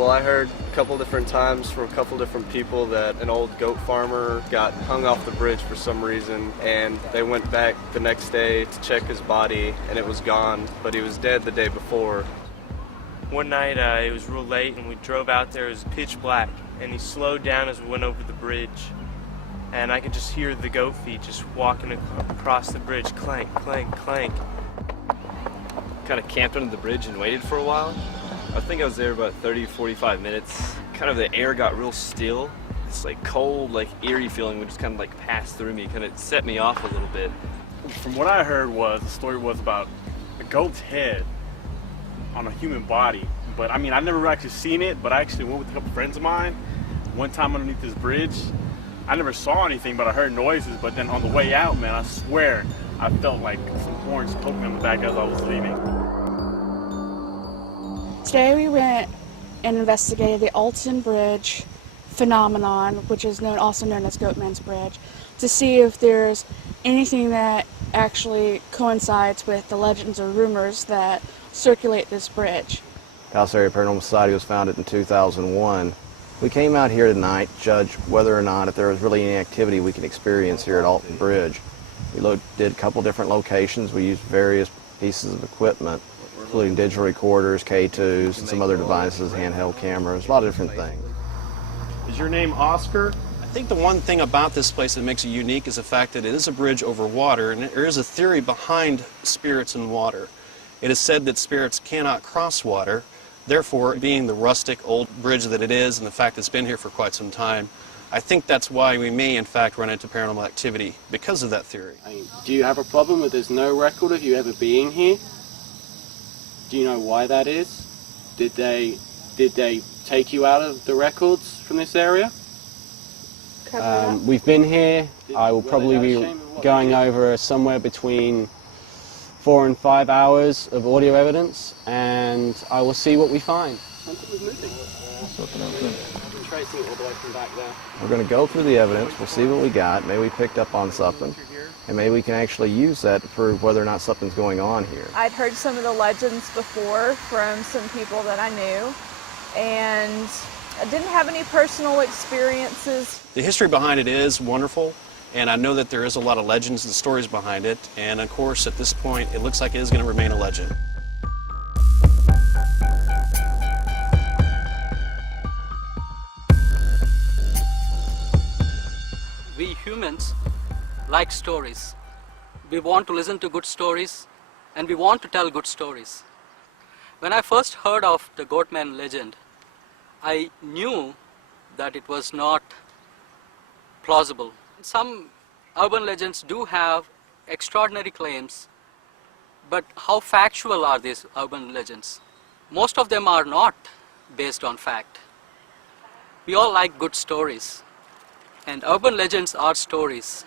Well, I heard a couple different times from a couple different people that an old goat farmer got hung off the bridge for some reason, and they went back the next day to check his body, and it was gone, but he was dead the day before. One night it was real late, and we drove out there. It was pitch black, and he slowed down as we went over the bridge, and I could just hear the goat feet just walking across the bridge, clank, clank, clank. Kind of camped under the bridge and waited for a while. I think I was there about 30-45 minutes. Kind of the air got real still. This like cold, like eerie feeling would just kind of like pass through me, kind of set me off a little bit. From what I heard the story was about a goat's head on a human body. But I mean, I've never actually seen it, but I actually went with a couple friends of mine one time underneath this bridge. I never saw anything, but I heard noises. But then on the way out, man, I swear, I felt like some horns poking me on the back as I was leaving. Today we went and investigated the Alton Bridge phenomenon, which is also known as Goatman's Bridge, to see if there's anything that actually coincides with the legends or rumors that circulate this bridge. Dallas Area Paranormal Society was founded in 2001. We came out here tonight to judge whether or not if there was really any activity we could experience here at Alton Bridge. We did a couple different locations. We used various pieces of equipment, including digital recorders, K2s, and some other devices, handheld cameras, a lot of different things. Is your name Oscar? I think the one thing about this place that makes it unique is the fact that it is a bridge over water, and there is a theory behind spirits in water. It is said that spirits cannot cross water, therefore, being the rustic old bridge that it is and the fact that it's been here for quite some time, I think that's why we may in fact run into paranormal activity, because of that theory. Do you have a problem with there's no record of you ever being here? Do you know why that is? Did they take you out of the records from this area? We've been here. I will probably be going over somewhere between 4 and 5 hours of audio evidence, and I will see what we find. Something was moving. Tracing it all the way from back there. We're going to go through the evidence, we'll see what we got, maybe we picked up on something, and maybe we can actually use that to prove whether or not something's going on here. I'd heard some of the legends before from some people that I knew, and I didn't have any personal experiences. The history behind it is wonderful, and I know that there is a lot of legends and stories behind it, and of course at this point it looks like it is going to remain a legend. We humans like stories. We want to listen to good stories, and we want to tell good stories. When I first heard of the Goatman legend, I knew that it was not plausible. Some urban legends do have extraordinary claims, but how factual are these urban legends? Most of them are not based on fact. We all like good stories. And urban legends are stories,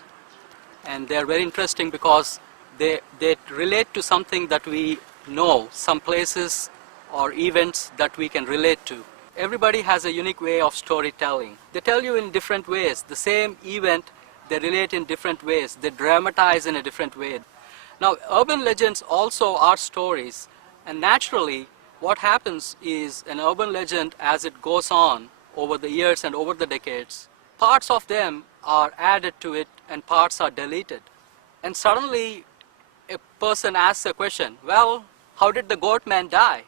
and they're very interesting because they relate to something that we know, some places or events that we can relate to. Everybody has a unique way of storytelling. They tell you in different ways. The same event, they relate in different ways. They dramatize in a different way. Now, urban legends also are stories, and naturally what happens is an urban legend, as it goes on over the years and over the decades, parts of them are added to it and parts are deleted. And suddenly a person asks a question, well, how did the Goatman die?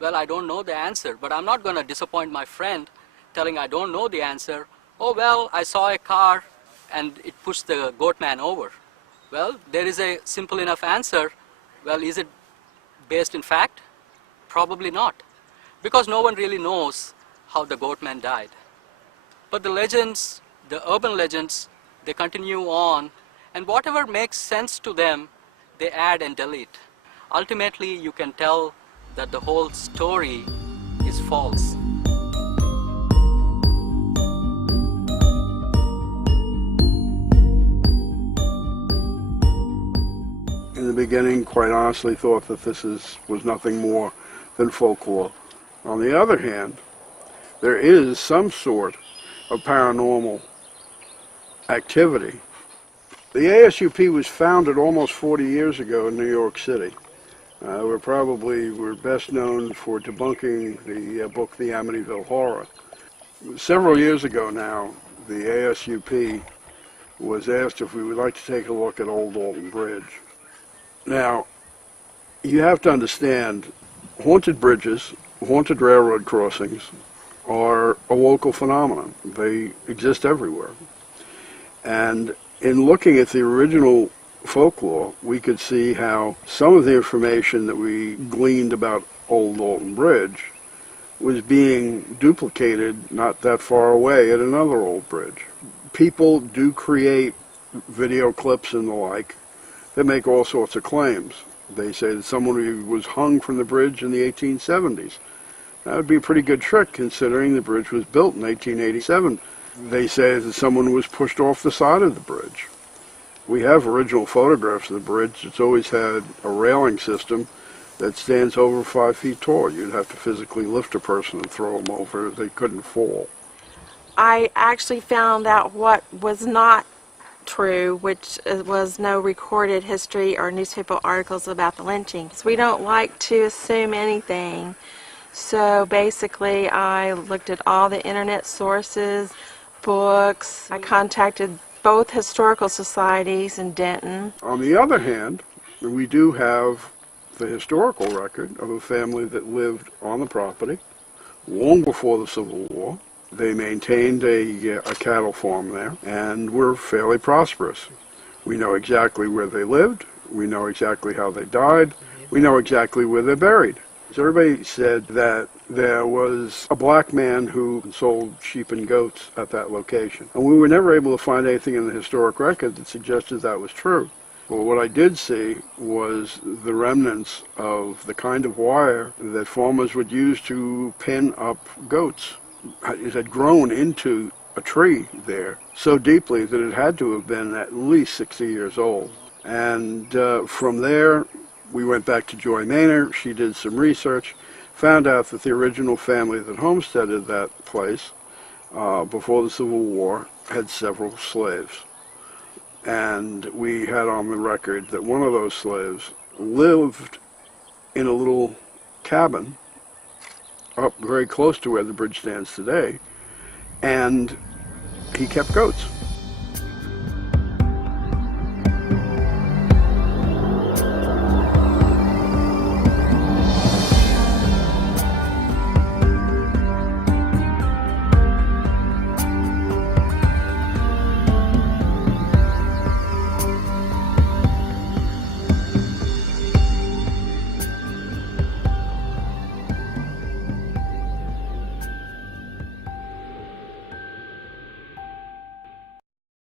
Well, I don't know the answer, but I'm not going to disappoint my friend telling I don't know the answer. Oh, well, I saw a car and it pushed the Goatman over. Well, there is a simple enough answer. Well, is it based in fact? Probably not, because no one really knows how the Goatman died. But the legends, the urban legends, they continue on, and whatever makes sense to them, they add and delete. Ultimately, you can tell that the whole story is false. In the beginning, quite honestly, thought that this was nothing more than folklore. On the other hand, there is some sort of paranormal activity. The ASUP was founded almost 40 years ago in New York City. We're best known for debunking the book The Amityville Horror. Several years ago now, the ASUP was asked if we would like to take a look at Old Alton Bridge. Now, you have to understand, haunted bridges, haunted railroad crossings are a local phenomenon. They exist everywhere. And in looking at the original folklore, we could see how some of the information that we gleaned about Old Alton Bridge was being duplicated not that far away at another old bridge. People do create video clips and the like that make all sorts of claims. They say that someone was hung from the bridge in the 1870s. That would be a pretty good trick considering the bridge was built in 1887. They say that someone was pushed off the side of the bridge. We have original photographs of the bridge. It's always had a railing system that stands over 5 feet tall. You'd have to physically lift a person and throw them over. They couldn't fall. I actually found out what was not true, which was no recorded history or newspaper articles about the lynchings. We don't like to assume anything. So basically I looked at all the internet sources, books. I contacted both historical societies in Denton. On the other hand, we do have the historical record of a family that lived on the property long before the Civil War. They maintained a cattle farm there and were fairly prosperous. We know exactly where they lived. We know exactly how they died. We know exactly where they're buried. So everybody said that there was a black man who sold sheep and goats at that location. And we were never able to find anything in the historic record that suggested that was true. Well, what I did see was the remnants of the kind of wire that farmers would use to pin up goats. It had grown into a tree there so deeply that it had to have been at least 60 years old. And from there, we went back to Joy Maynard. She did some research, found out that the original family that homesteaded that place before the Civil War had several slaves. And we had on the record that one of those slaves lived in a little cabin up very close to where the bridge stands today, and he kept goats.